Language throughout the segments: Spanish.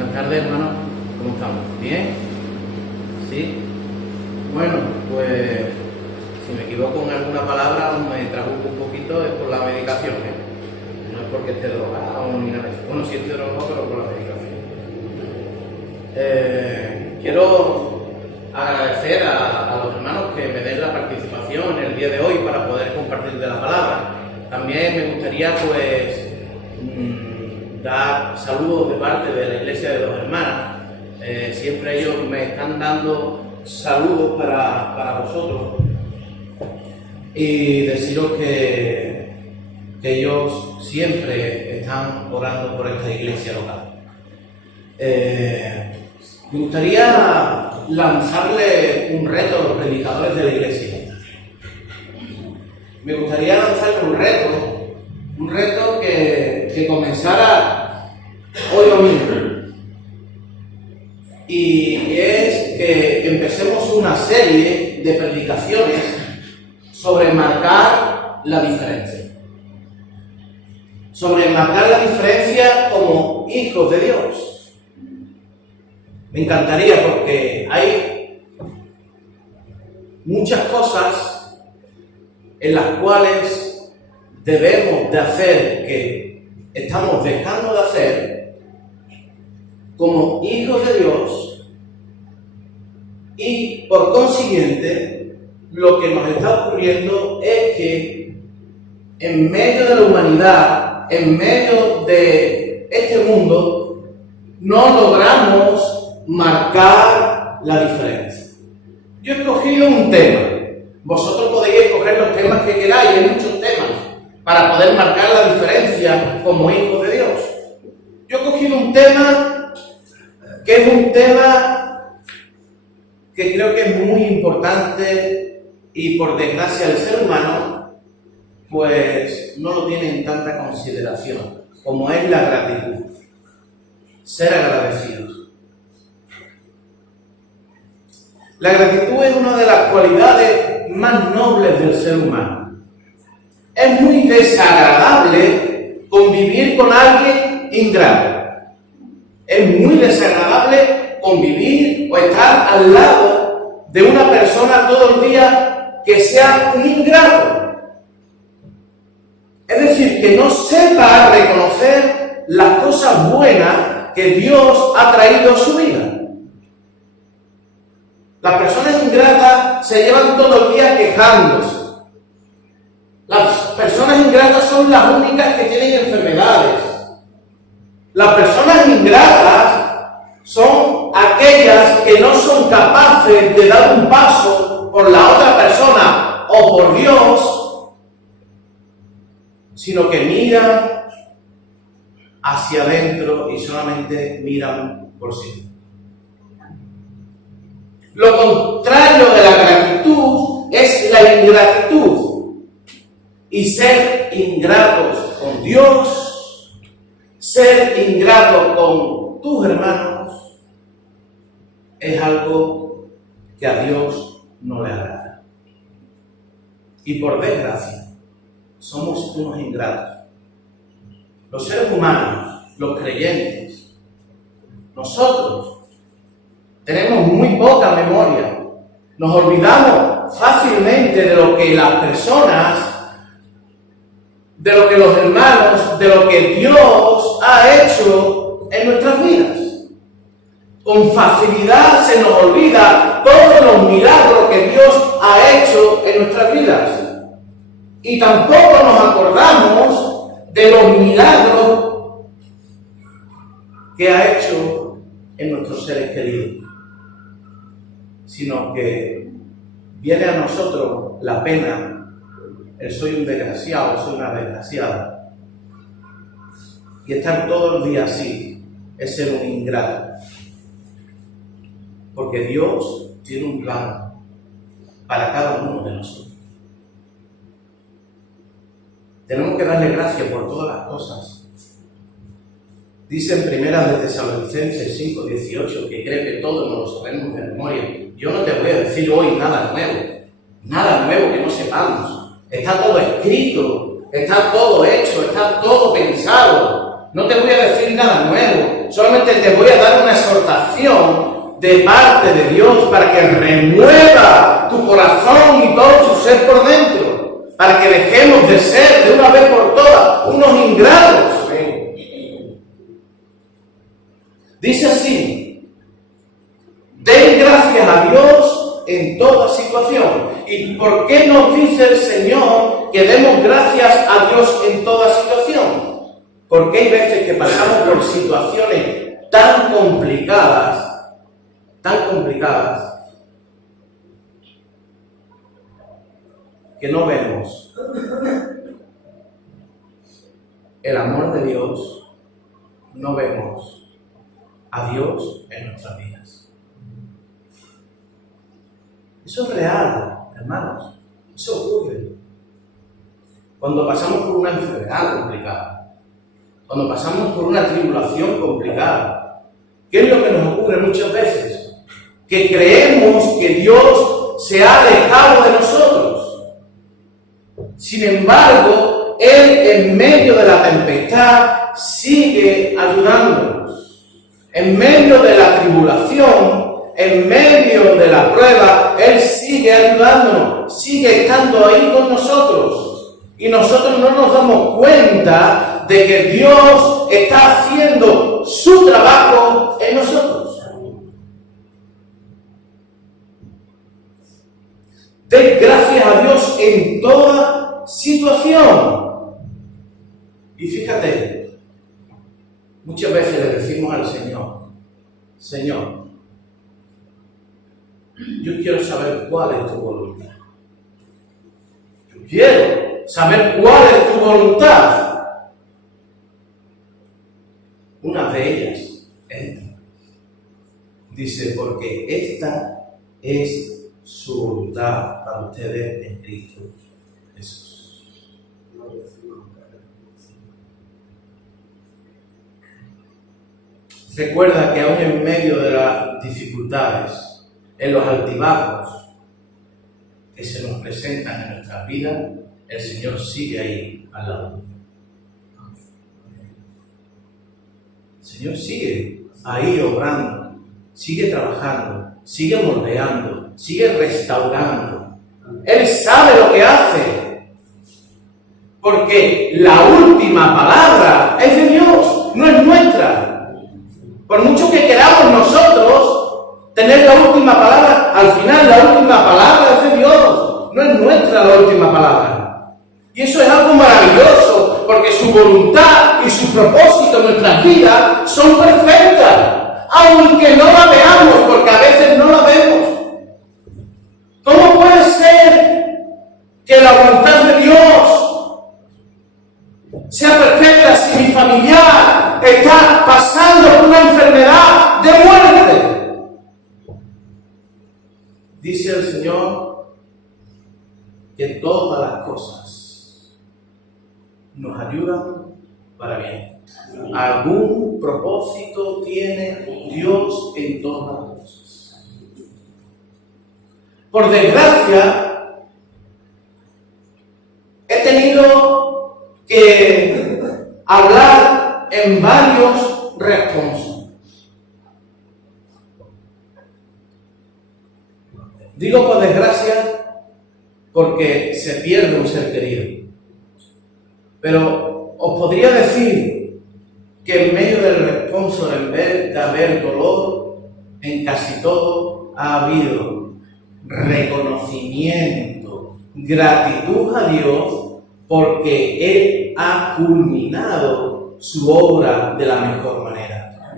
Buenas tardes, hermanos. ¿Cómo estamos? ¿Bien? ¿Sí? Bueno, pues si me equivoco en alguna palabra o me trabuco un poquito es por la medicación, ¿eh? No es porque esté drogado ni nada de eso. Bueno, sí estoy drogado, pero por la medicación. Quiero agradecer a los hermanos que me den la participación en el día de hoy para poder compartir de la palabra. También me gustaría, pues, dar saludos de parte de la Iglesia de Dos Hermanas. Siempre ellos me están dando saludos para vosotros y deciros que ellos siempre están orando por esta iglesia local. Me gustaría lanzarle un reto a los predicadores de la iglesia. Me gustaría lanzarle un reto que comenzara hoy domingo. Y es que empecemos una serie de predicaciones sobre marcar la diferencia. Sobre marcar la diferencia como hijos de Dios. Me encantaría porque hay muchas cosas en las cuales debemos de hacer que estamos dejando de hacer como hijos de Dios, y por consiguiente lo que nos está ocurriendo es que en medio de la humanidad, en medio de este mundo, no logramos marcar la diferencia. Yo he escogido un tema. Vosotros podéis escoger los temas que queráis, hay muchos temas para poder marcar la diferencia como hijos de Dios. Yo he escogido un tema que es un tema que creo que es muy importante y por desgracia el ser humano pues no lo tiene en tanta consideración, como es la gratitud. Ser agradecidos. La gratitud es una de las cualidades más nobles del ser humano. Es muy desagradable convivir con alguien ingrato. Es muy desagradable convivir o estar al lado de una persona todo el día que sea un ingrato. Es decir, que no sepa reconocer las cosas buenas que Dios ha traído a su vida. Las personas ingratas se llevan todo el día quejándose. Las personas ingratas son las únicas que tienen enfermedades. Las personas ingratas son aquellas que no son capaces de dar un paso por la otra persona o por Dios, sino que miran hacia adentro y solamente miran por sí. Lo contrario de la gratitud es la ingratitud. Y ser ingratos con Dios, ser ingrato con tus hermanos, es algo que a Dios no le agrada. Y por desgracia, somos unos ingratos. Los seres humanos, los creyentes, nosotros tenemos muy poca memoria. Nos olvidamos fácilmente de lo que las personas, de lo que los hermanos, de lo que Dios ha hecho en nuestras vidas. Con facilidad se nos olvida todos los milagros que Dios ha hecho en nuestras vidas. Y tampoco nos acordamos de los milagros que ha hecho en nuestros seres queridos. Sino que viene a nosotros la pena. Soy un desgraciado, soy una desgraciada. Y estar todo el día así es ser un ingrato. Porque Dios tiene un plan para cada uno de nosotros. Tenemos que darle gracias por todas las cosas. Dice en Primera de Tesalonicenses 5:18 que cree que todos nos lo sabemos de memoria. Yo no te voy a decir hoy nada nuevo que no sepamos. Está todo escrito, está todo hecho, está todo pensado. No te voy a decir nada nuevo. Solamente te voy a dar una exhortación de parte de Dios para que renueva tu corazón y todo su ser por dentro, para que dejemos de ser de una vez por todas unos ingratos. Dice así: den gracias a Dios en toda situación. ¿Y por qué nos dice el Señor que demos gracias a Dios en toda situación? Porque hay veces que pasamos por situaciones tan complicadas, que no vemos el amor de Dios, no vemos a Dios en nuestras vidas. Eso es real, hermanos. Eso ocurre. Cuando pasamos por una enfermedad complicada, cuando pasamos por una tribulación complicada, ¿qué es lo que nos ocurre muchas veces? Que creemos que Dios se ha alejado de nosotros. Sin embargo, Él en medio de la tempestad sigue ayudándonos. En medio de la tribulación, en medio de la prueba, Él sigue ayudándonos, sigue estando ahí con nosotros. Y nosotros no nos damos cuenta de que Dios está haciendo su trabajo en nosotros. Den gracias a Dios en toda situación. Y fíjate, muchas veces le decimos al Señor: Señor, yo quiero saber cuál es tu voluntad. Yo quiero saber cuál es tu voluntad. Una de ellas entra. Dice: porque esta es su voluntad para ustedes en Cristo Jesús. Recuerda que aún en medio de las dificultades, en los altibajos que se nos presentan en nuestras vidas, el Señor sigue ahí al lado. El Señor sigue ahí obrando, sigue trabajando, sigue moldeando, sigue restaurando. Él sabe lo que hace, porque la última palabra es de Dios, no es nuestra. Por mucho que queramos nosotros tener la última palabra, al final la última palabra es de Dios, no es nuestra la última palabra. Y eso es algo maravilloso, porque su voluntad y su propósito en nuestras vidas son perfectas, aunque no la veamos, porque a veces no la vemos. ¿Cómo puede ser que la voluntad de Dios sea perfecta si mi familiar está pasando por una enfermedad de muerte? Dice el Señor que todas las cosas nos ayudan para bien. Algún propósito tiene Dios en todas las cosas. Por desgracia, he tenido que hablar en varios responsos. Digo por desgracia porque se pierde un ser querido. Pero os podría decir que en medio del responso, en vez de haber dolor, en casi todo ha habido reconocimiento, gratitud a Dios, porque Él ha culminado su obra de la mejor manera.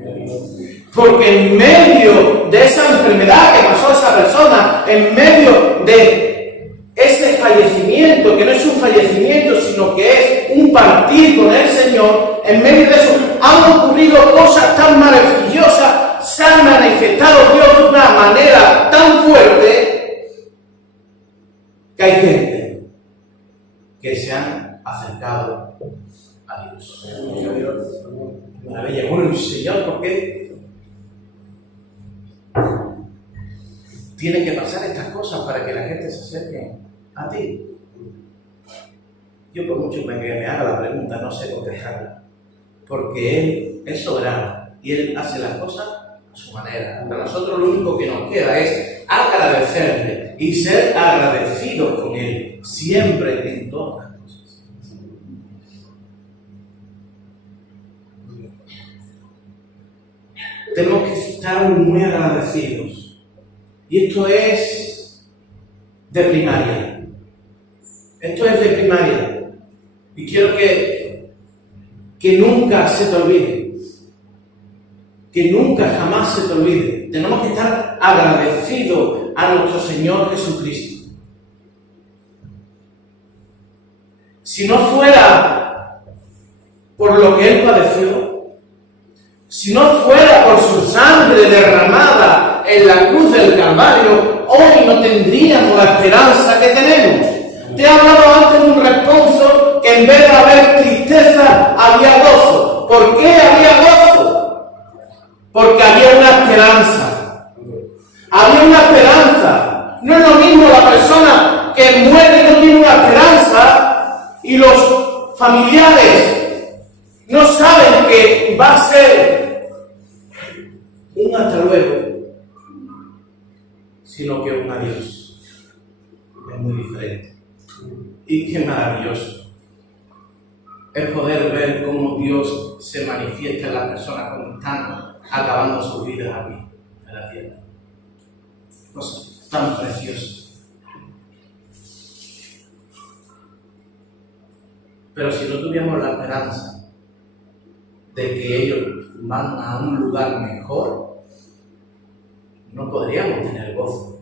Porque en medio de esa enfermedad que pasó a esa persona, en medio de ese fallecimiento, que no es un fallecimiento, sino que es un partir con el Señor, en medio de eso han ocurrido cosas tan maravillosas, se ha manifestado Dios de una manera tan fuerte, que hay gente que se han acercado a Dios. Maravilla. Bueno, Señor, ¿por qué tienen que pasar estas cosas para que la gente se acerque a ti? Yo, por mucho que me haga la pregunta, no sé contestarla, porque Él es soberano y Él hace las cosas a su manera. Para nosotros lo único que nos queda es agradecerle y ser agradecidos con Él, siempre en todas las cosas. Tenemos que estar muy agradecidos. Y esto es de primaria. Esto es de primaria. Y quiero que nunca se te olvide. Que nunca jamás se te olvide. Tenemos que estar agradecidos a nuestro Señor Jesucristo. Si no fuera por lo que Él padeció, si no fuera por su sangre derramada en la cruz del Calvario, hoy no tendríamos la esperanza que tenemos. Te he hablado antes de un responso que en vez de haber tristeza, había gozo. ¿Por qué había gozo? Porque había una esperanza. Había una esperanza. No es lo mismo la persona que muere y no tiene una esperanza y los familiares no saben que va a ser un hasta luego, sino que un adiós. Es muy diferente. Y qué maravilloso es poder ver cómo Dios se manifiesta en las personas cuando están acabando sus vidas aquí, en la tierra. Cosas tan preciosas. Pero si no tuviéramos la esperanza de que ellos van a un lugar mejor, no podríamos tener gozo.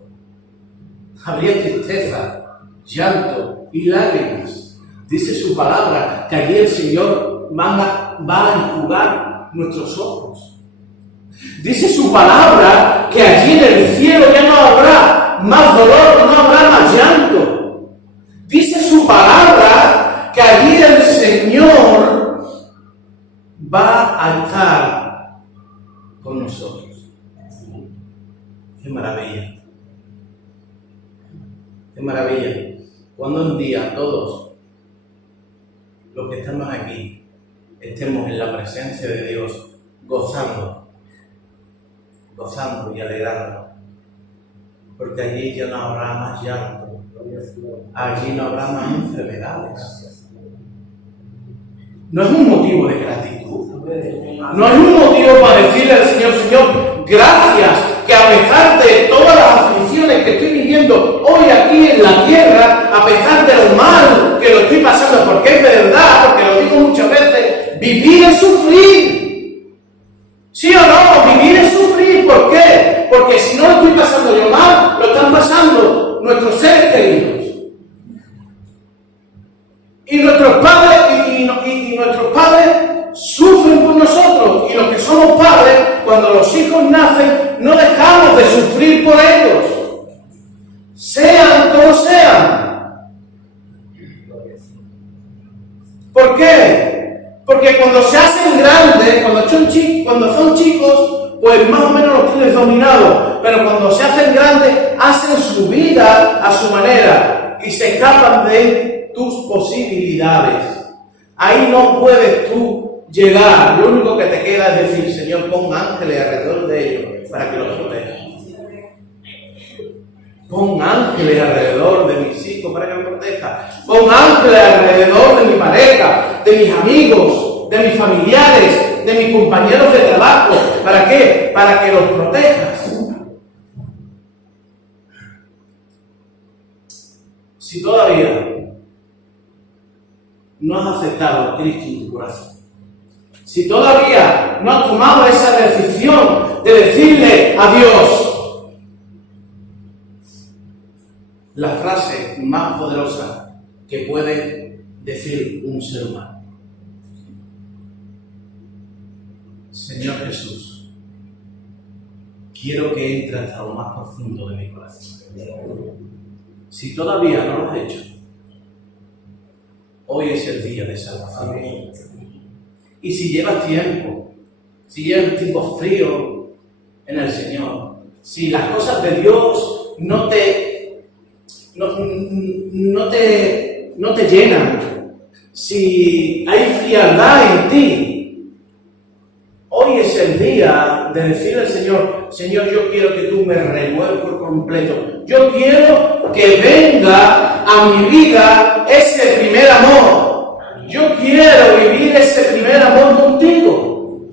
Habría tristeza, llanto y lágrimas. Dice su palabra que allí el Señor va a enjugar nuestros ojos. Dice su palabra que allí en el cielo ya no habrá más dolor, no habrá más llanto. Dice su palabra que allí el Señor va a estar con nosotros. ¡Qué maravilla! ¡Qué maravilla! Cuando un día todos los que estamos aquí estemos en la presencia de Dios gozando y alegrándonos, porque allí ya no habrá más llanto, allí no habrá más enfermedades. No es un motivo de gratitud, no es un motivo para decirle al Señor: Señor, gracias, que a pesar de todas las aflicciones que estoy viviendo hoy aquí en la tierra, a pesar de lo mal que lo estoy pasando, porque es verdad, porque lo digo muchas veces, vivir es sufrir. ¿Sí o no? Vivir es sufrir. ¿Por qué? Porque si no lo estoy pasando yo mal, lo están pasando nuestros seres queridos. Y nuestros padres, y nuestros padres sufren por nosotros. Y los que somos padres, cuando los hijos nacen, no dejamos de sufrir por ellos. Sean como sean. ¿Por qué? Porque cuando se hacen grandes, cuando son chicos, pues más o menos los tienes dominados. Pero cuando se hacen grandes, hacen su vida a su manera y se escapan de tus posibilidades. Ahí no puedes tú llegar. Lo único que te queda es decir: Señor, pon ángeles alrededor de ellos para que los protejan. Pon ángeles alrededor de mis hijos para que me protejan. Pon ángeles alrededor de mi pareja, de mis amigos, de mis familiares, de mis compañeros de trabajo. ¿Para qué? Para que los protejas. Si todavía no has aceptado a Cristo en tu corazón, si todavía no has tomado esa decisión de decirle a Dios, la frase más poderosa que puede decir un ser humano: Señor Jesús, quiero que entre hasta lo más profundo de mi corazón. Si todavía no lo has hecho, hoy es el día de salvación. Y si llevas tiempo frío en el Señor, si las cosas de Dios no te llenan, si hay frialdad en ti, Hoy es el día de decirle al Señor, Señor, yo quiero que tú me renueves por completo. Yo quiero que venga a mi vida ese primer amor. Yo quiero vivir ese primer amor contigo.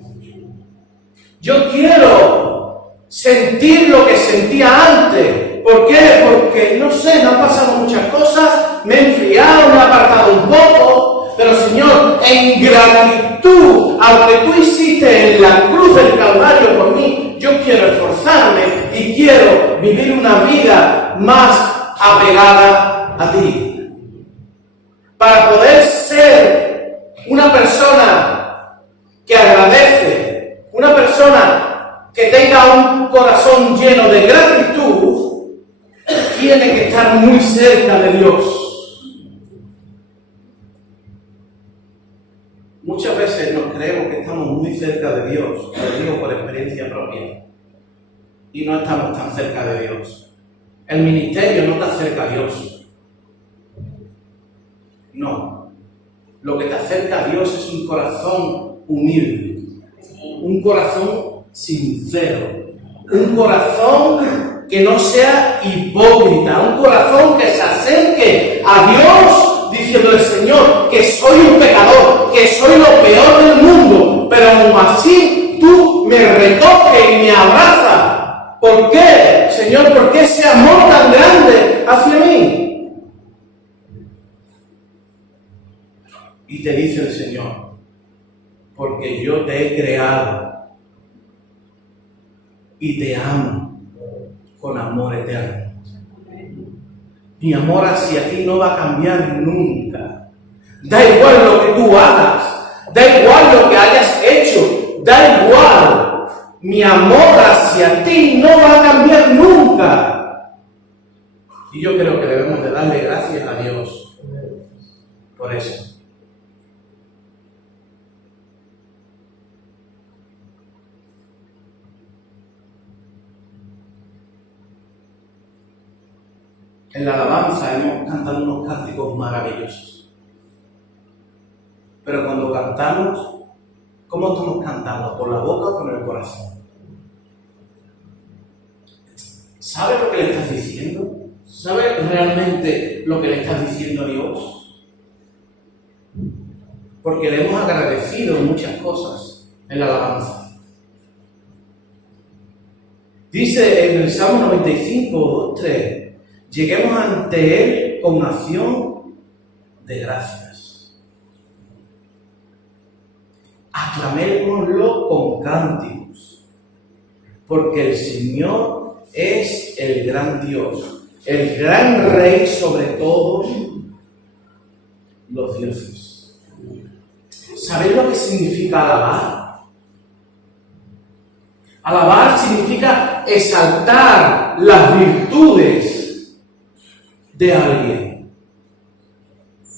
Yo quiero sentir lo que sentía antes. ¿Por qué? Porque, no sé, me han pasado muchas cosas, me he enfriado, me he apartado un poco, pero Señor, en gratitud a lo que tú hiciste en la cruz del Calvario por mí, yo quiero esforzarme y quiero vivir una vida más apegada a ti. Para poder ser una persona que agradece, una persona que tenga un corazón lleno de gratitud, tiene que estar muy cerca de Dios. Muchas veces nos creemos que estamos muy cerca de Dios, lo digo por experiencia propia, y no estamos tan cerca de Dios. El ministerio no te acerca a Dios. No. Lo que te acerca a Dios es un corazón humilde, un corazón sincero, un corazón que no sea hipócrita, un corazón que se acerque a Dios diciéndole, Señor, que soy un pecador, que soy lo peor del mundo, pero aún así tú me recoges y me abrazas. ¿Por qué, Señor? ¿Por qué ese amor tan grande hacia mí? Y te dice el Señor, porque yo te he creado y te amo con amor eterno. Mi amor hacia ti no va a cambiar nunca. Da igual lo que tú hagas, da igual lo que hayas hecho, da igual. Mi amor hacia ti no va a cambiar nunca. Y yo creo que debemos de darle gracias a Dios por eso. En la alabanza hemos cantado unos cánticos maravillosos. Pero cuando cantamos, ¿cómo estamos cantando? ¿Con la boca o con el corazón? ¿Sabes lo que le estás diciendo? ¿Sabes realmente lo que le estás diciendo a Dios? Porque le hemos agradecido muchas cosas en la alabanza. Dice en el Salmo 95, 3, lleguemos ante Él con acción de gracias. Aclamémoslo con cánticos, porque el Señor es el gran Dios, el gran Rey sobre todos los dioses. ¿Sabéis lo que significa alabar? Alabar significa exaltar las virtudes de alguien.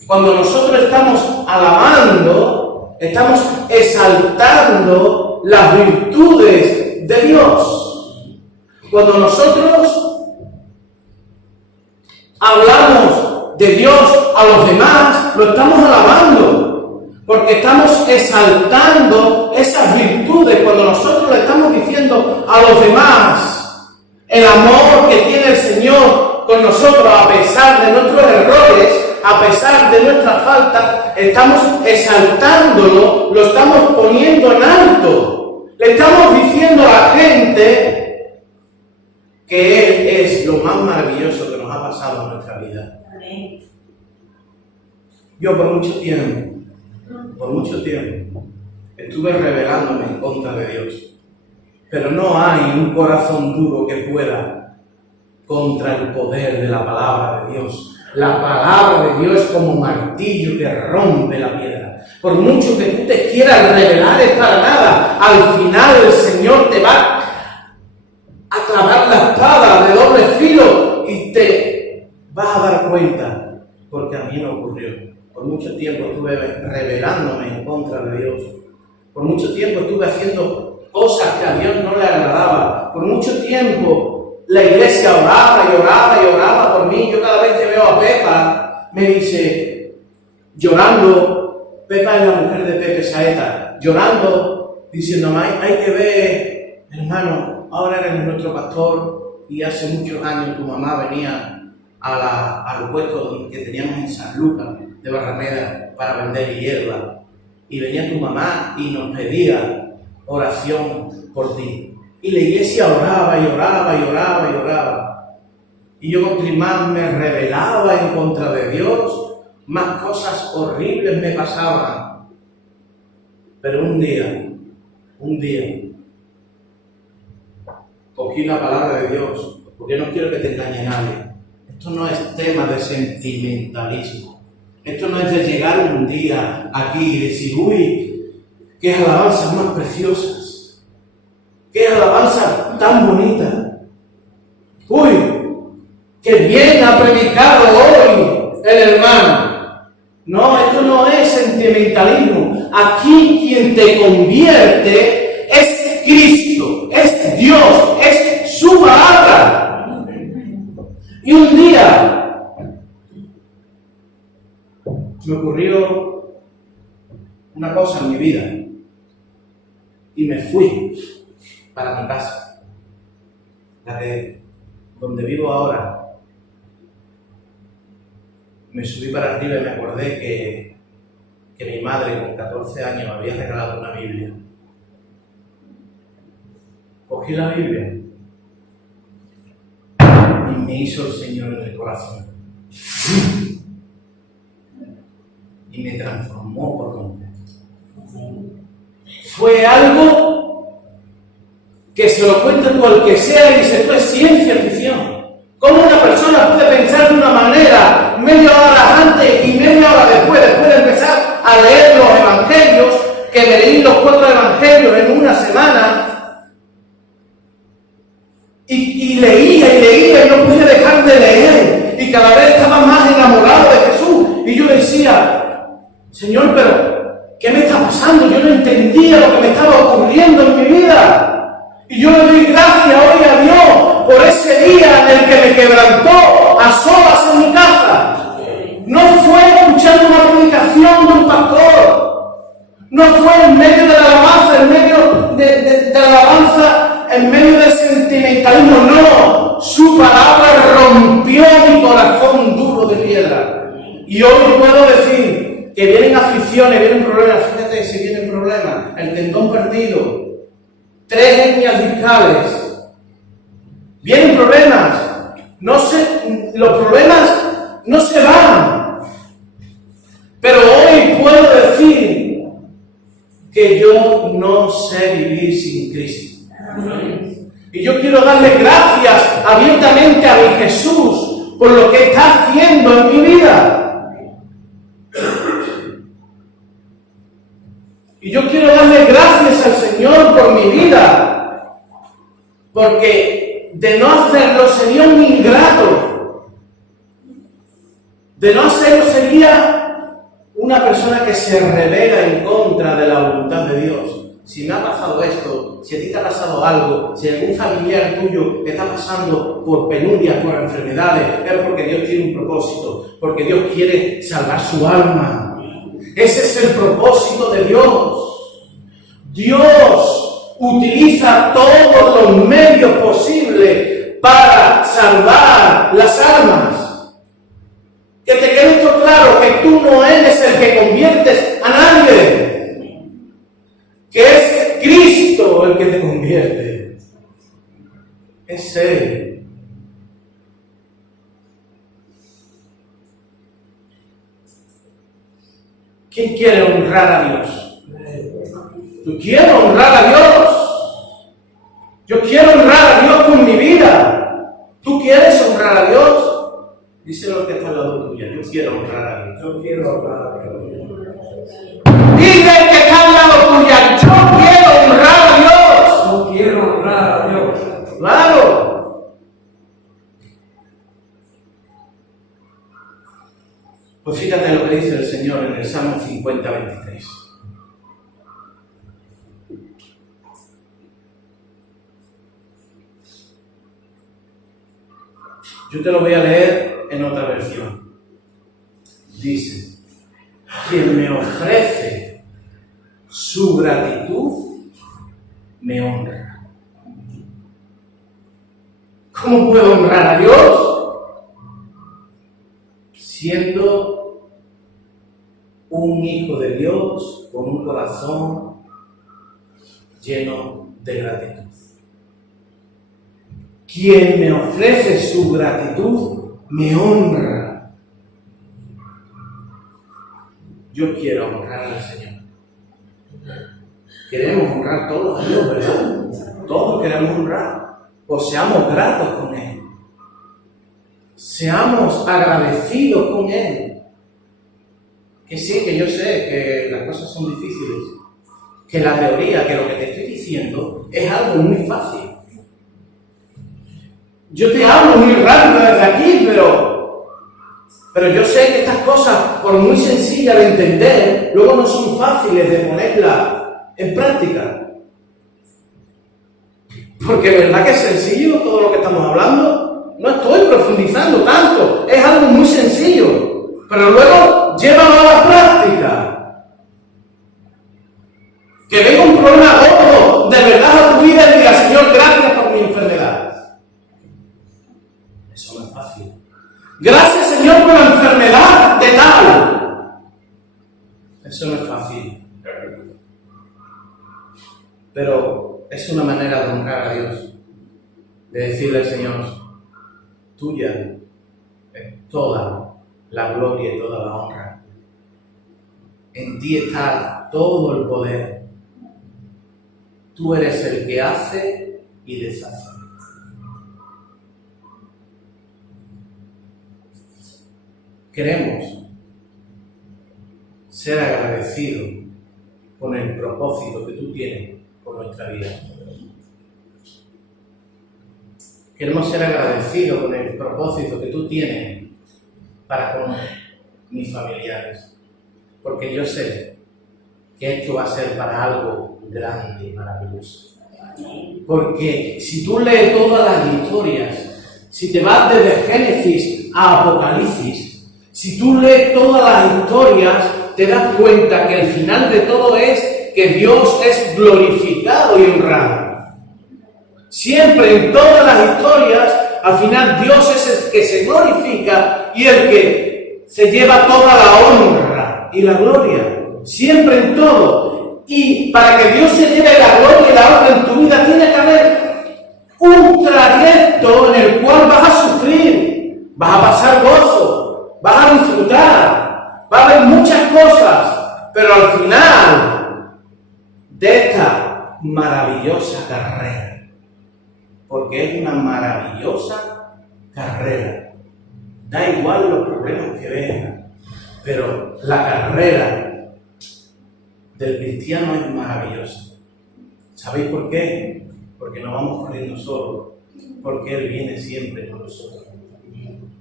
Cuando nosotros estamos alabando, estamos exaltando las virtudes de Dios. Cuando nosotros hablamos de Dios a los demás, lo estamos alabando, porque estamos exaltando esas virtudes. Cuando nosotros le estamos diciendo a los demás el amor que tiene el Señor con nosotros, a pesar de nuestros errores, a pesar de nuestras faltas, estamos exaltándolo, lo estamos poniendo en alto. Le estamos diciendo a la gente que Él es lo más maravilloso que nos ha pasado en nuestra vida. Yo por mucho tiempo, estuve rebelándome en contra de Dios. Pero no hay un corazón duro que pueda contra el poder de la palabra de Dios. La palabra de Dios es como un martillo que rompe la piedra. Por mucho que tú te quieras rebelar, es para nada. Al final el Señor te va a clavar la espada de doble filo y te vas a dar cuenta, porque a mí me ocurrió. Por mucho tiempo estuve rebelándome en contra de Dios. Por mucho tiempo estuve haciendo cosas que a Dios no le agradaba. Por mucho tiempo la iglesia oraba y oraba y oraba por mí. Yo cada vez que veo a Pepa, me dice, llorando, Pepa es la mujer de Pepe Saeta, llorando diciendo, hay que ver, hermano, ahora eres nuestro pastor y hace muchos años tu mamá venía al puesto que teníamos en San Lucas de Barrameda para vender hierba. Y venía tu mamá y nos pedía oración por ti. Y la iglesia oraba y oraba y oraba y oraba. Y yo cuanto más me rebelaba en contra de Dios, más cosas horribles me pasaban. Pero un día, cogí la palabra de Dios, porque no quiero que te engañe nadie. Esto no es tema de sentimentalismo. Esto no es de llegar un día aquí y decir, uy, qué alabanzas más preciosas, qué alabanza tan bonita. Uy, qué bien ha predicado hoy el hermano. No, esto no es sentimentalismo. Aquí quien te convierte es Cristo, es Dios, es su palabra. Y un día me ocurrió una cosa en mi vida y me fui para mi casa, la de donde vivo ahora. Me subí para arriba y me acordé que mi madre con 14 años me había regalado una Biblia. Cogí la Biblia y me hizo el Señor en el corazón. Y me transformó por completo. Fue algo que se lo cuenta tú al que sea y dice, esto es ciencia ficción. ¿Cómo una persona puede pensar de una manera media hora antes y media hora después de empezar a leer los evangelios, que me leí los 4 evangelios en una semana, y leía y no podía dejar de leer, y cada vez estaba más enamorado de Jesús, y yo decía, Señor, pero ¿qué me está pasando? Yo no entendía lo que me estaba ocurriendo en mi vida. Y yo le doy gracias hoy a Dios por ese día en el que me quebrantó a solas en mi casa. No fue escuchando una predicación de un pastor. No fue en medio de la alabanza, en medio de la alabanza, en medio del sentimentalismo. No, su palabra rompió mi corazón duro de piedra. Y hoy puedo decir que vienen aflicciones, vienen problemas. Fíjate si vienen problemas. El tendón perdido. 3 hernias discales. Vienen problemas. Los problemas no se van. Pero hoy puedo decir que yo no sé vivir sin Cristo. Y yo quiero darle gracias abiertamente a mi Jesús por lo que está haciendo en mi vida. Y yo quiero darle gracias al Señor por mi vida, porque de no hacerlo sería un ingrato. De no hacerlo sería una persona que se revela en contra de la voluntad de Dios. Si me ha pasado esto, si a ti te ha pasado algo, si algún familiar tuyo está pasando por penurias, por enfermedades, es porque Dios tiene un propósito, porque Dios quiere salvar su alma. Ese es el propósito de Dios. Dios utiliza todos los medios posibles para salvar las almas. Que te quede esto claro, que tú no eres el que conviertes a nadie, que es Cristo el que te convierte. Es Él. ¿Quién quiere honrar a Dios? Yo quiero honrar a Dios. Yo quiero honrar a Dios con mi vida. ¿Tú quieres honrar a Dios? Díselo que está al lado tuyo. Yo quiero honrar a Dios. Yo quiero honrar a Dios. Dile que está al lado tuyo. Yo quiero honrar a Dios. Yo quiero honrar a Dios. Claro. Pues fíjate lo que dice el Señor en el Salmo 50, 23. Yo te lo voy a leer en otra versión. Dice, quien me ofrece su gratitud, me honra. ¿Cómo puedo honrar a Dios? Siendo un hijo de Dios con un corazón lleno de gratitud. Quien me ofrece su gratitud me honra. Yo quiero honrar al Señor. Queremos honrar todos a Dios, ¿verdad? Todos queremos honrar. Pues seamos gratos con Él. Seamos agradecidos con Él. Que sí, que yo sé que las cosas son difíciles. Que la teoría, que lo que te estoy diciendo es algo muy fácil. Yo te hablo muy rápido desde aquí, pero yo sé que estas cosas, por muy sencillas de entender, luego no son fáciles de ponerlas en práctica. Porque verdad que es sencillo todo lo que estamos hablando. No estoy profundizando tanto, es algo muy sencillo, pero luego llévalo a la práctica. Que venga un problema gordo de verdad a tu vida y diga: Señor, gracias por mi enfermedad. Eso no es fácil. Gracias, Señor, por la enfermedad de tal. Eso no es fácil. Pero es una manera de honrar a Dios. De decirle al Señor: tuya es toda la gloria y toda la honra. En ti está todo el poder. Tú eres el que hace y deshace. Queremos ser agradecidos con el propósito que tú tienes por nuestra vida. Queremos ser agradecidos con el propósito que tú tienes para con mis familiares. Porque yo sé que esto va a ser para algo grande y maravilloso. Porque si tú lees todas las historias, si te vas desde Génesis a Apocalipsis, si tú lees todas las historias, te das cuenta que el final de todo es que Dios es glorificado y honrado. Siempre en todas las historias, al final Dios es el que se glorifica y el que se lleva toda la honra y la gloria. Siempre en todo. Y para que Dios se lleve la gloria y la honra en tu vida, tiene que haber un trayecto en el cual vas a sufrir, vas a pasar gozo, vas a disfrutar, va a haber muchas cosas, pero al final de esta maravillosa carrera, porque es una maravillosa carrera, da igual los problemas que vengan, pero la carrera del cristiano es maravillosa. ¿Sabéis por qué? Porque no vamos corriendo solos, porque Él viene siempre con nosotros.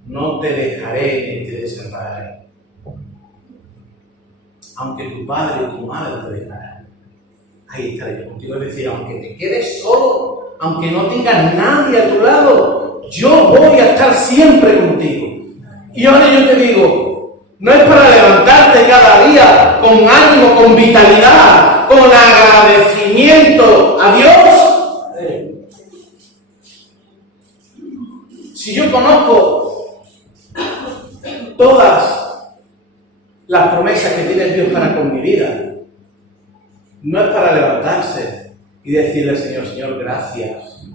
No te dejaré ni te desampararé. Aunque tu padre o tu madre te dejarán, ahí estaré yo contigo. Es decir, aunque te quedes solo, aunque no tengas nadie a tu lado, yo voy a estar siempre contigo. Y ahora yo te digo, no es para levantarte cada día con ánimo, con vitalidad, con agradecimiento a Dios. Si yo conozco todas las promesas que tiene Dios para con mi vida, no es para levantarse y decirle al Señor: Señor, gracias.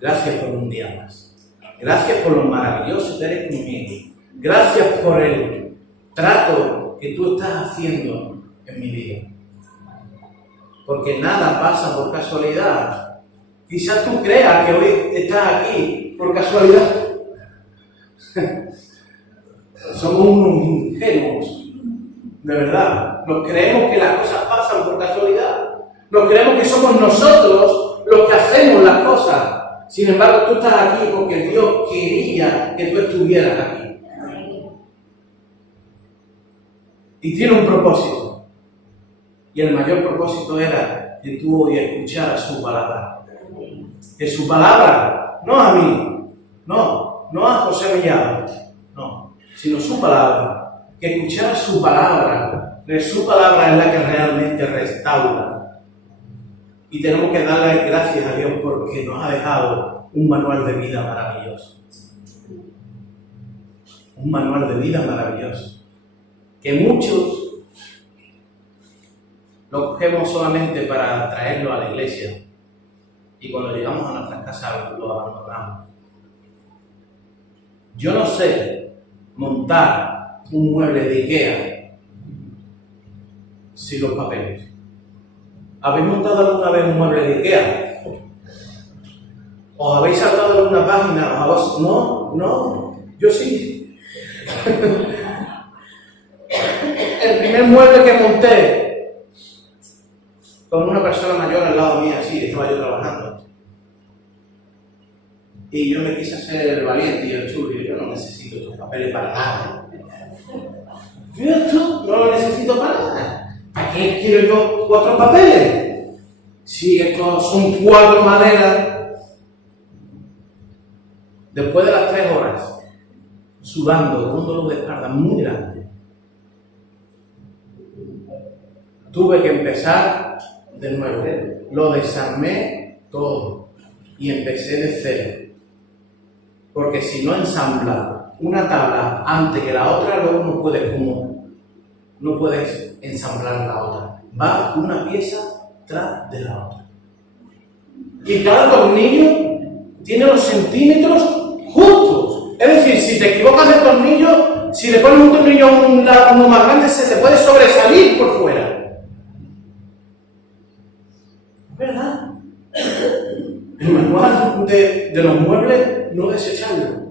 Gracias por un día más. Gracias por lo maravilloso que eres conmigo. Gracias por el trato que tú estás haciendo en mi vida. Porque nada pasa por casualidad. Quizás tú creas que hoy estás aquí por casualidad. Somos unos ingenuos, de verdad. Nos creemos que las cosas pasan por casualidad. Nos creemos que somos nosotros los que hacemos las cosas. Sin embargo, tú estás aquí porque Dios quería que tú estuvieras aquí. Y tiene un propósito. Y el mayor propósito era que tú hoy escucharas su palabra. Que su palabra, no a mí, no a José Mellado, no, sino su palabra. Que escucharas su palabra. Que su palabra es la que realmente restaura. Y tenemos que darle gracias a Dios porque nos ha dejado un manual de vida maravilloso. Un manual de vida maravilloso. Que muchos lo cogemos solamente para traerlo a la iglesia. Y cuando llegamos a nuestras casas lo abandonamos. Yo no sé montar un mueble de IKEA sin los papeles. ¿Habéis montado alguna vez un mueble de IKEA? ¿Os habéis saltado de alguna página? No, yo sí. El primer mueble que monté con una persona mayor al lado mío, así, estaba yo trabajando. Y yo me quise hacer el valiente y el chulo, y yo no necesito estos papeles para nada. Yo esto no lo necesito para nada. ¿Para qué quiero yo 4 papeles? Si estos son 4 maneras. Después de las 3 horas, sudando, con un dolor de espalda muy grande, tuve que empezar de nuevo. Lo desarmé todo y empecé de cero. Porque si no ensambla una tabla antes que la otra, luego no puedes ensamblar la otra. Va una pieza tras de la otra. Y cada tornillo tiene los centímetros justos. Es decir, si te equivocas de tornillo, si le pones un tornillo a un lado uno más grande, se te puede sobresalir por fuera. ¿Es verdad? El manual de los muebles, no desecharlo.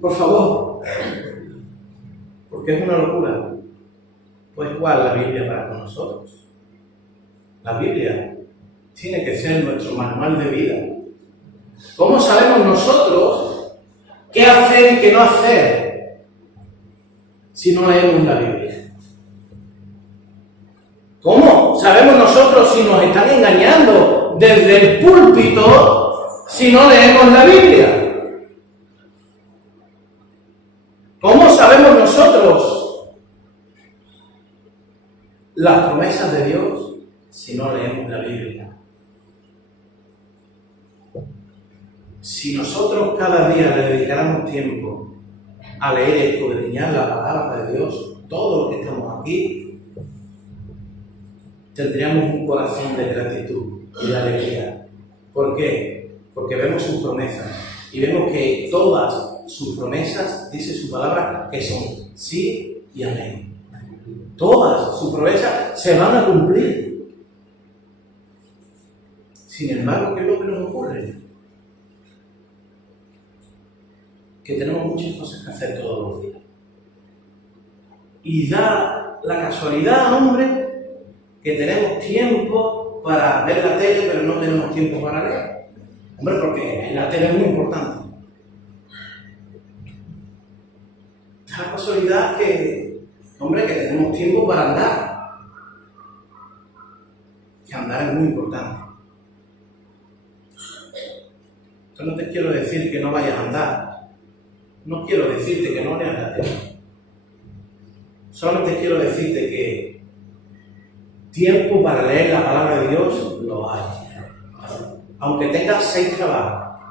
Por favor. Porque es una locura. Pues igual la Biblia para con nosotros. La Biblia tiene que ser nuestro manual de vida. ¿Cómo sabemos nosotros qué hacer y qué no hacer si no leemos la Biblia? ¿Cómo sabemos nosotros si nos están engañando desde el púlpito si no leemos la Biblia? ¿Cómo sabemos nosotros las promesas de Dios si no leemos la Biblia? Si nosotros cada día le dedicáramos tiempo a leer y escudriñar la palabra de Dios, todos los que estamos aquí, tendríamos un corazón de gratitud y de alegría. ¿Por qué? Porque vemos sus promesas y vemos que todas sus promesas, dice su palabra, que son sí y amén. Todas sus promesas se van a cumplir. Sin embargo, ¿qué es lo que nos ocurre? Que tenemos muchas cosas que hacer todos los días. Y da la casualidad, hombre, que tenemos tiempo para ver la tele, pero no tenemos tiempo para leer. Hombre, porque la tele es muy importante. Da la casualidad que, hombre, que tenemos tiempo para andar. Que andar es muy importante. Yo no te quiero decir que no vayas a andar. No quiero decirte que no leas la tele. Solamente quiero decirte que tiempo para leer la palabra de Dios lo hay. Aunque tengas 6 trabajos,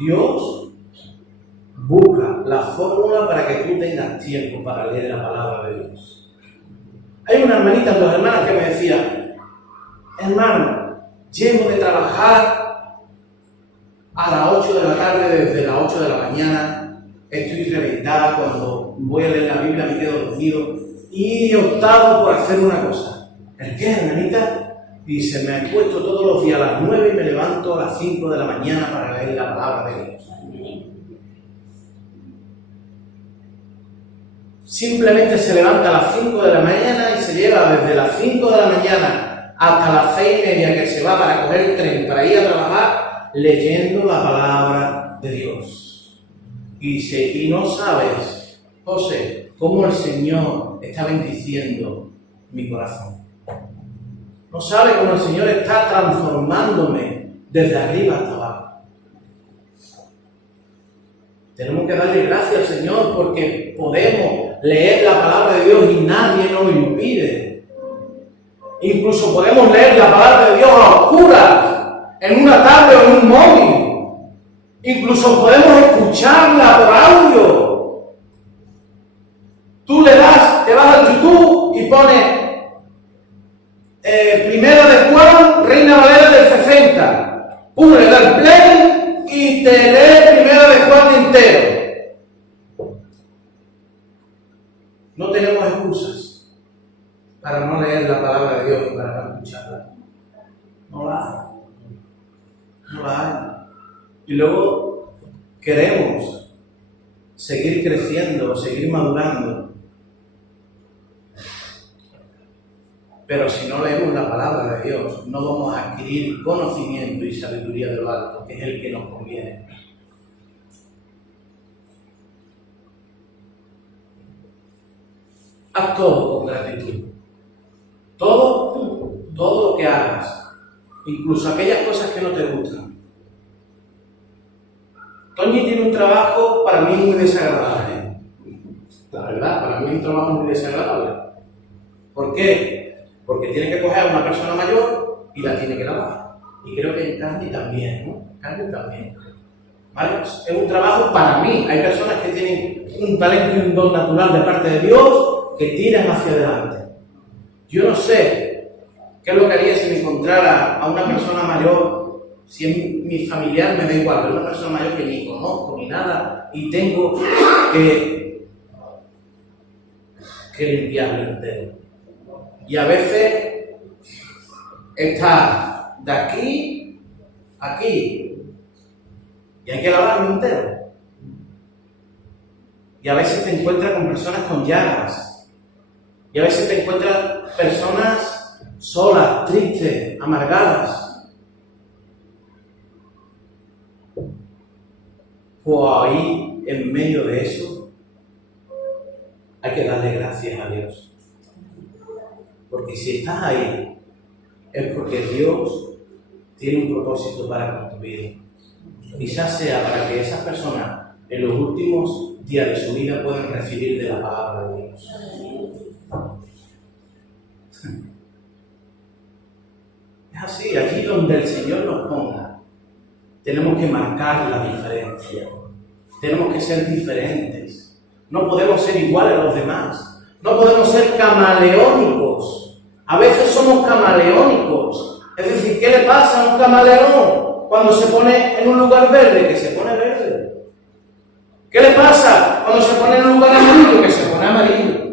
Dios busca la fórmula para que tú tengas tiempo para leer la palabra de Dios. Hay una hermanita, 2 hermanas que me decían: hermano, llego de trabajar a las 8 de la tarde, desde las 8 de la mañana, estoy reventada, cuando voy a leer la Biblia me quedo dormido y he optado por hacer una cosa. ¿El qué, hermanita? Dice: me he puesto todos los días a las 9 y me levanto a las 5 de la mañana para leer la palabra de Dios. Simplemente se levanta a las 5 de la mañana y se lleva desde las 5 de la mañana hasta las 6:30 que se va para coger el tren para ir a trabajar, leyendo la palabra de Dios. Y dice: y no sabes, José, cómo el Señor está bendiciendo mi corazón. No sabes cómo el Señor está transformándome desde arriba hasta abajo. Tenemos que darle gracias al Señor porque podemos leer la palabra de Dios y nadie nos lo impide. Incluso podemos leer la palabra de Dios a oscuras, en una tablet o en un móvil. Incluso podemos escucharla por audio. Tú te vas al YouTube y pones Primera de Juan, Reina Valera del 60. Le das play y te lee Primera de Juan entero. No tenemos excusas para no leer la palabra de Dios y para no escucharla. No la hay. No la hay. Y luego queremos seguir creciendo, seguir madurando. Pero si no leemos la palabra de Dios, no vamos a adquirir conocimiento y sabiduría de lo alto, que es el que nos conviene. Haz todo con gratitud. Todo lo que hagas, incluso aquellas cosas que no te gustan. Toñi tiene un trabajo para mí muy desagradable. La verdad, para mí es un trabajo muy desagradable. ¿Por qué? Porque tiene que coger a una persona mayor y la tiene que lavar. Y creo que en Candy también, ¿no? Candy también. ¿Vale? Es un trabajo para mí. Hay personas que tienen un talento y un don natural de parte de Dios que tiran hacia adelante. Yo no sé qué es lo que haría si me encontrara a una persona mayor, si es mi familiar, me da igual, pero una persona mayor que ni conozco ni nada y tengo que limpiarlo entero. Y a veces está de aquí a aquí y hay que lavarlo entero. Y a veces te encuentras con personas con llagas. Y a veces te encuentras personas solas, tristes, amargadas. Pues ahí, en medio de eso, hay que darle gracias a Dios. Porque si estás ahí, es porque Dios tiene un propósito para tu vida. Quizás sea para que esas personas en los últimos días de su vida puedan recibir de la palabra de Dios. Es así, allí donde el Señor nos ponga, tenemos que marcar la diferencia. Tenemos que ser diferentes. No podemos ser iguales a los demás. No podemos ser camaleónicos. A veces somos camaleónicos. Es decir, ¿qué le pasa a un camaleón cuando se pone en un lugar verde? Que se pone verde. ¿Qué le pasa cuando se pone en un lugar amarillo? Que se pone amarillo.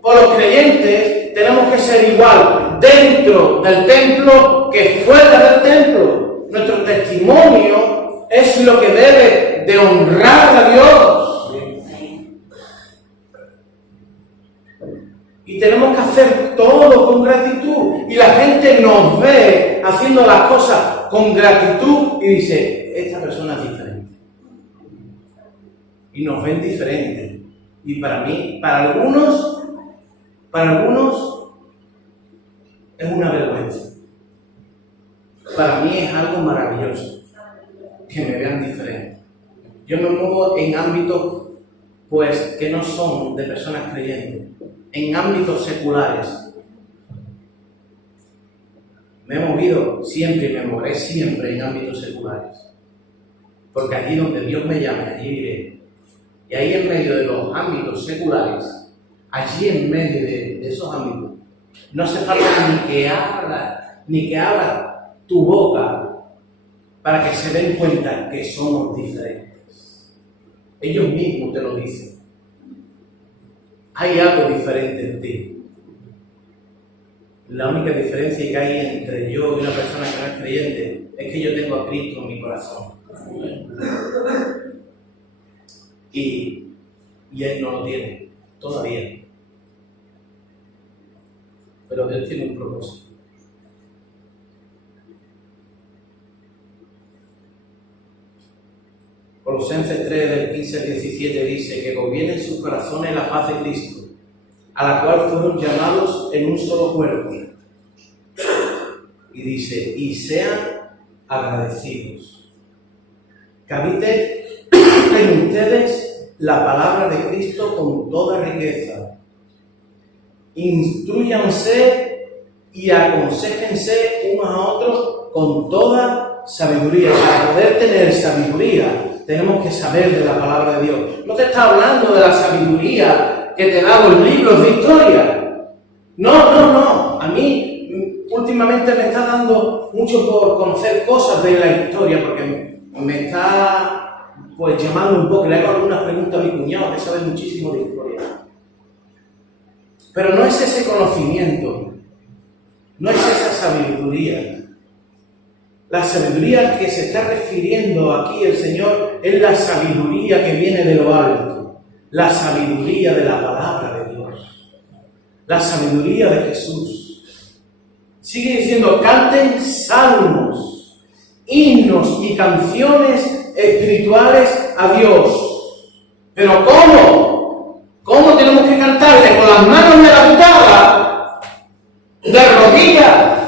Por los creyentes tenemos que ser igual dentro del templo que fuera del templo. Nuestro testimonio es lo que debe de honrar a Dios. Y tenemos que hacer todo con gratitud. Y la gente nos ve haciendo las cosas con gratitud y dice, esta persona es diferente. Y nos ven diferentes. Y para mí, para algunos es una vergüenza. Para mí es algo maravilloso que me vean diferente. Yo me muevo en ámbitos pues que no son de personas creyentes, en ámbitos seculares. Me he movido siempre y me moveré siempre en ámbitos seculares. Porque allí donde Dios me llame, allí iré. Y ahí en medio de los ámbitos seculares, allí en medio de esos ámbitos, no hace falta ni que abra tu boca para que se den cuenta que somos diferentes. Ellos mismos te lo dicen. Hay algo diferente en ti. La única diferencia que hay entre yo y una persona que no es creyente es que yo tengo a Cristo en mi corazón. Y Él no lo tiene todavía. Pero Dios tiene un propósito. Colosenses 3, del 15 al 17 dice que gobierne en sus corazones la paz de Cristo, a la cual fueron llamados en un solo cuerpo. Y dice, y sean agradecidos. Que habite en ustedes la palabra de Cristo con toda riqueza. Instrúyanse y aconséjense unos a otros con toda sabiduría. Para poder tener sabiduría, tenemos que saber de la palabra de Dios. No te está hablando de la sabiduría que te da los libros de historia. No. A mí últimamente me está dando mucho por conocer cosas de la historia, porque me está pues llamando un poco. Le hago algunas preguntas a mi cuñado, que sabe muchísimo de historia. Pero no es ese conocimiento, no es esa sabiduría. La sabiduría que se está refiriendo aquí el Señor es la sabiduría que viene de lo alto, la sabiduría de la palabra de Dios, la sabiduría de Jesús. Sigue diciendo, canten salmos, himnos y canciones espirituales a Dios. ¿Pero cómo? ¿Cómo tenemos que cantarle? ¿Con las manos levantadas? ¿De rodillas?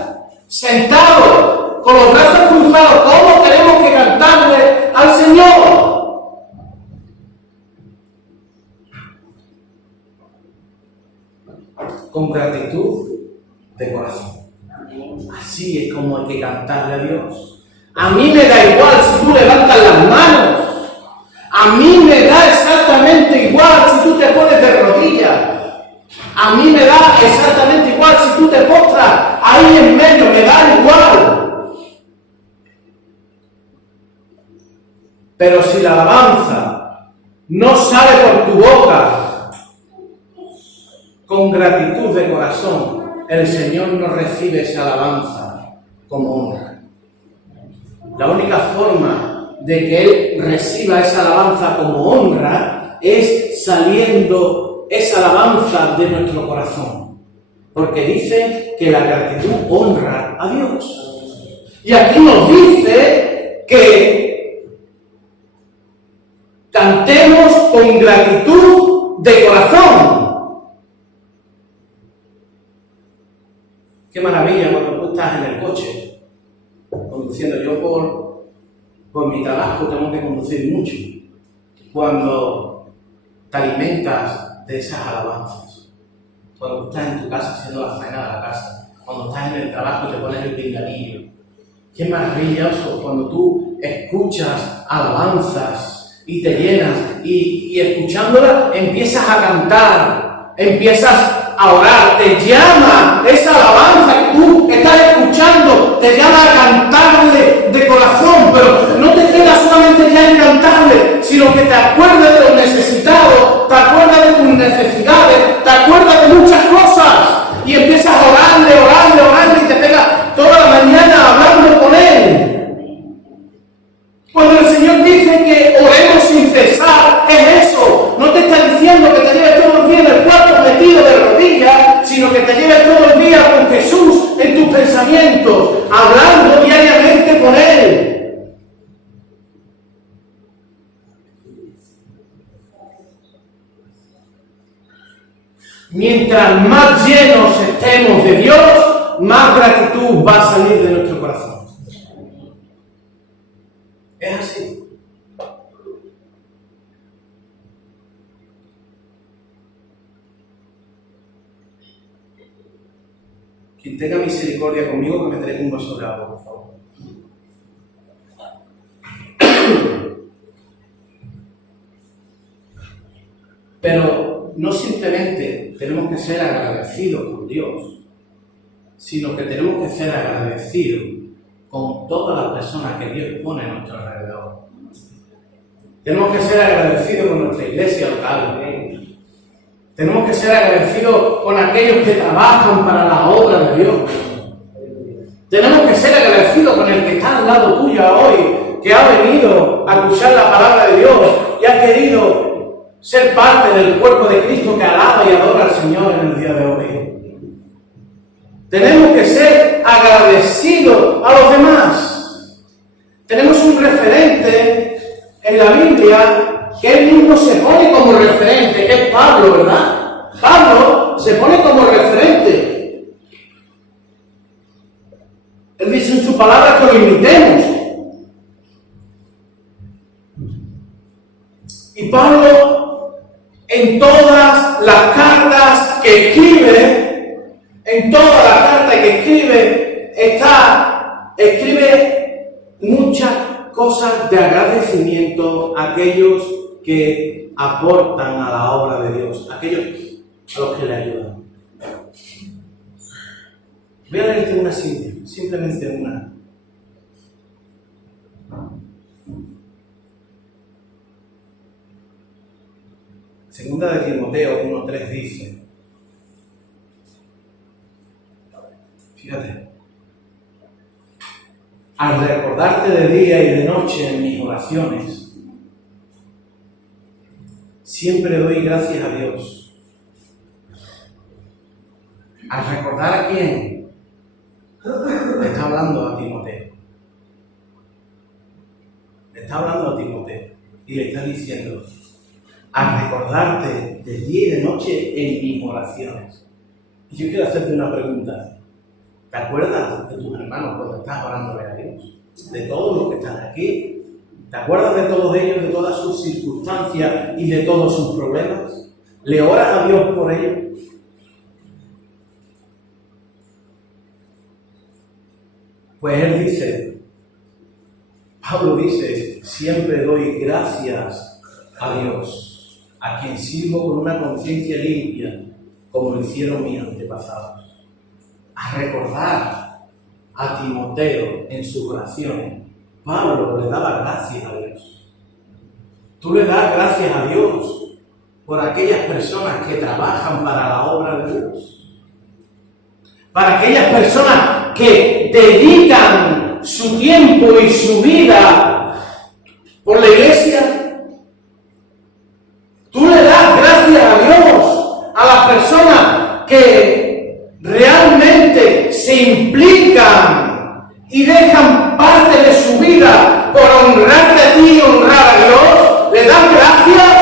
¿Sentados? ¿Con los brazos cruzados? ¿Cómo tenemos que cantarle al Señor? Con gratitud de corazón. Así es como hay que cantarle a Dios. A mí me da igual si tú levantas las manos. A mí me da exactamente igual si tú te pones de rodillas. A mí me da exactamente igual si tú te postras ahí en medio. Me da igual. Pero si la alabanza no sale por tu boca con gratitud de corazón, el Señor no recibe esa alabanza como honra. La única forma de que Él reciba esa alabanza como honra es saliendo esa alabanza de nuestro corazón. Porque dice que la gratitud honra a Dios. Y aquí nos dice que cantemos con gratitud de corazón. Qué maravilla cuando tú estás en el coche, conduciendo. Yo por mi trabajo tengo que conducir mucho. Cuando te alimentas de esas alabanzas, cuando tú estás en tu casa haciendo la faena de la casa, cuando estás en el trabajo te pones el pinganillo. Qué maravilloso cuando tú escuchas alabanzas y te llenas, y escuchándola empiezas a cantar, empiezas a orar, te llama esa alabanza que tú estás escuchando, te llama a cantarle de corazón, pero no te quedas solamente ya en cantarle, sino que te acuerdas de los necesitados, te acuerdas de tus necesidades, te acuerdas de muchas cosas, y empiezas a orarle, y te pegas toda la mañana hablando con Él. Cuando el Señor dice que oremos sin cesar, es eso. No te está diciendo que te lleves todo el día en el cuarto metido de rodillas, sino que te lleves todo el día con Jesús en tus pensamientos, hablando diariamente con Él. Mientras más llenos estemos de Dios, más gratitud va a salir de nuestro corazón. Es así. Quien tenga misericordia conmigo, que me traiga un vaso de agua, por favor. Pero no simplemente tenemos que ser agradecidos con Dios, sino que tenemos que ser agradecidos con todas las personas que Dios pone a nuestro alrededor. Tenemos que ser agradecidos con nuestra iglesia local. Tenemos que ser agradecidos con aquellos que trabajan para la obra de Dios. Tenemos que ser agradecidos con el que está al lado tuyo hoy, que ha venido a escuchar la palabra de Dios y ha querido ser parte del cuerpo de Cristo que alaba y adora al Señor en el día de hoy. Tenemos que ser agradecidos a los demás. Tenemos un referente en la Biblia que él mismo se pone como referente, que es Pablo, ¿verdad? Pablo se pone como referente. Él dice en su palabra que lo imitemos. Y Pablo, en todas las cartas que escribe, En toda la carta que escribe muchas cosas de agradecimiento a aquellos que aportan a la obra de Dios, aquellos a los que le ayudan. Voy a leerte una simple, simplemente una. Segunda de Timoteo 1:3 dice, fíjate, al recordarte de día y de noche en mis oraciones, siempre doy gracias a Dios. ¿Al recordar a quién? Le está hablando a Timoteo. Le está hablando a Timoteo y le está diciendo, al recordarte de día y de noche en mis oraciones. Y yo quiero hacerte una pregunta. ¿Te acuerdas de tus hermanos cuando estás orándole a Dios? De todos los que están aquí. ¿Te acuerdas de todos ellos, de todas sus circunstancias y de todos sus problemas? ¿Le oras a Dios por ellos? Pues él dice, Pablo dice, siempre doy gracias a Dios, a quien sirvo con una conciencia limpia, como lo hicieron mis antepasados. A recordar a Timoteo en sus oraciones, Pablo le daba gracias a Dios. Tú le das gracias a Dios por aquellas personas que trabajan para la obra de Dios. Para aquellas personas que dedican su tiempo y su vida por la iglesia. Tú le das gracias a Dios a las personas que realmente se implican y dejan parte de su vida por honrarte a ti y honrar a Dios. ¿Le das gracias?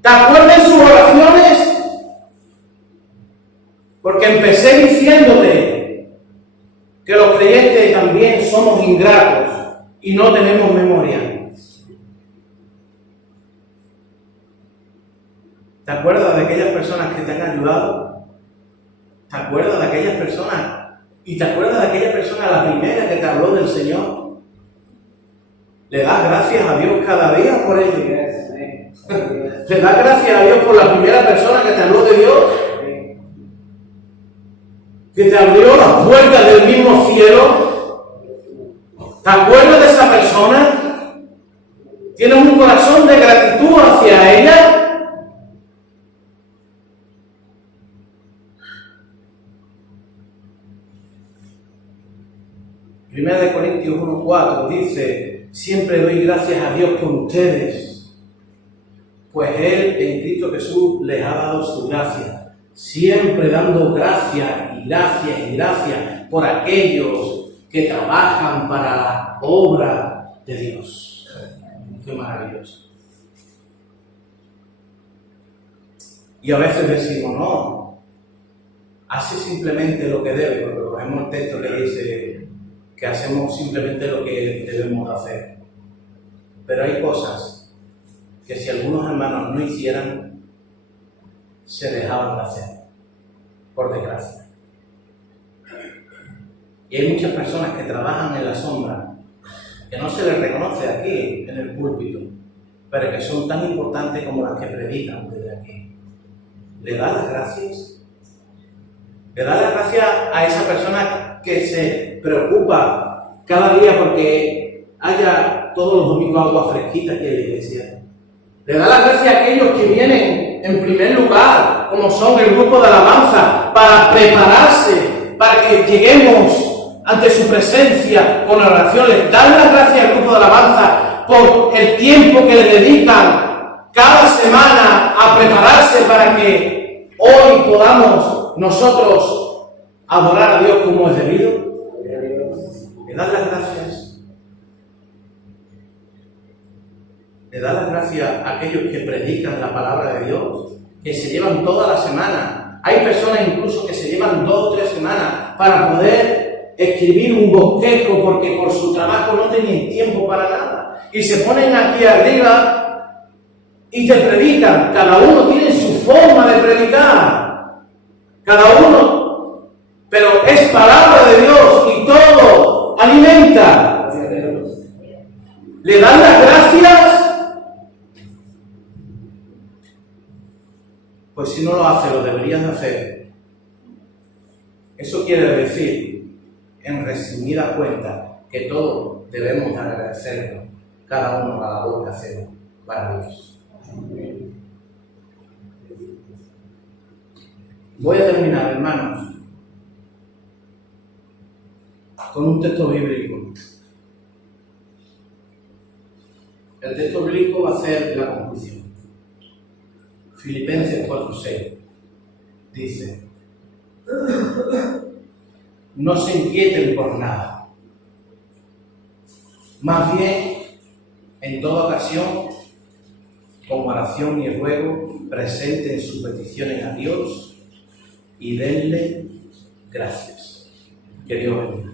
¿Te acuerdas de sus oraciones? Porque empecé diciéndote que los creyentes también somos ingratos y no tenemos memoria. ¿Te acuerdas de aquellas personas que te han ayudado? ¿Te acuerdas de aquellas personas? ¿Y te acuerdas de aquella persona, la primera que te habló del Señor? ¿Le das gracias a Dios cada día por ello? ¿Le das gracias a Dios por la primera persona que te habló de Dios? Que te abrió las puertas del mismo cielo. ¿Te acuerdas de esa persona? ¿Tienes un corazón de gratitud hacia ella? Primera de Corintios 1:4 dice, siempre doy gracias a Dios por ustedes, pues Él en Cristo Jesús les ha dado su gracia, siempre dando gracias y gracias y gracias por aquellos que trabajan para la obra de Dios. Qué maravilloso. Y a veces decimos, no, hace simplemente lo que debe, porque cogemos el texto que dice que hacemos simplemente lo que debemos hacer. Pero hay cosas que si algunos hermanos no hicieran, se dejaban de hacer, por desgracia. Y hay muchas personas que trabajan en la sombra, que no se les reconoce aquí, en el púlpito, pero que son tan importantes como las que predican desde aquí. ¿Le da las gracias? ¿Le da las gracias a esa persona que se preocupa cada día porque haya todos los domingos agua fresquita aquí en la iglesia? ¿Le da las gracias a aquellos que vienen en primer lugar, como son el grupo de alabanza, para prepararse, para que lleguemos ante su presencia con oración? ¿Le dan las gracias al grupo de alabanza por el tiempo que le dedican cada semana a prepararse para que hoy podamos nosotros adorar a Dios como es debido? ¿Le dan las gracias? ¿Le dan las gracias a aquellos que predican la palabra de Dios, que se llevan toda la semana? Hay personas incluso que se llevan 2 o 3 semanas para poder escribir un bosquejo porque por su trabajo no tienen tiempo para nada. Y se ponen aquí arriba y te predican. Cada uno tiene su forma de predicar. cada uno, pero es palabra de Dios y todo alimenta. Gracias a Dios. ¿Le dan las gracias? Pues si no lo hace, lo deberías hacer. Eso quiere decir, en resumida cuenta, que todos debemos agradecerlo, cada uno a la labor que hacemos para Dios. Voy a terminar, hermanos, con un texto bíblico. El texto bíblico va a ser la conclusión. Filipenses 4:6 dice: no se inquieten por nada, más bien en toda ocasión, con oración y ruego, presenten sus peticiones a Dios y denle gracias. Que Dios bendiga.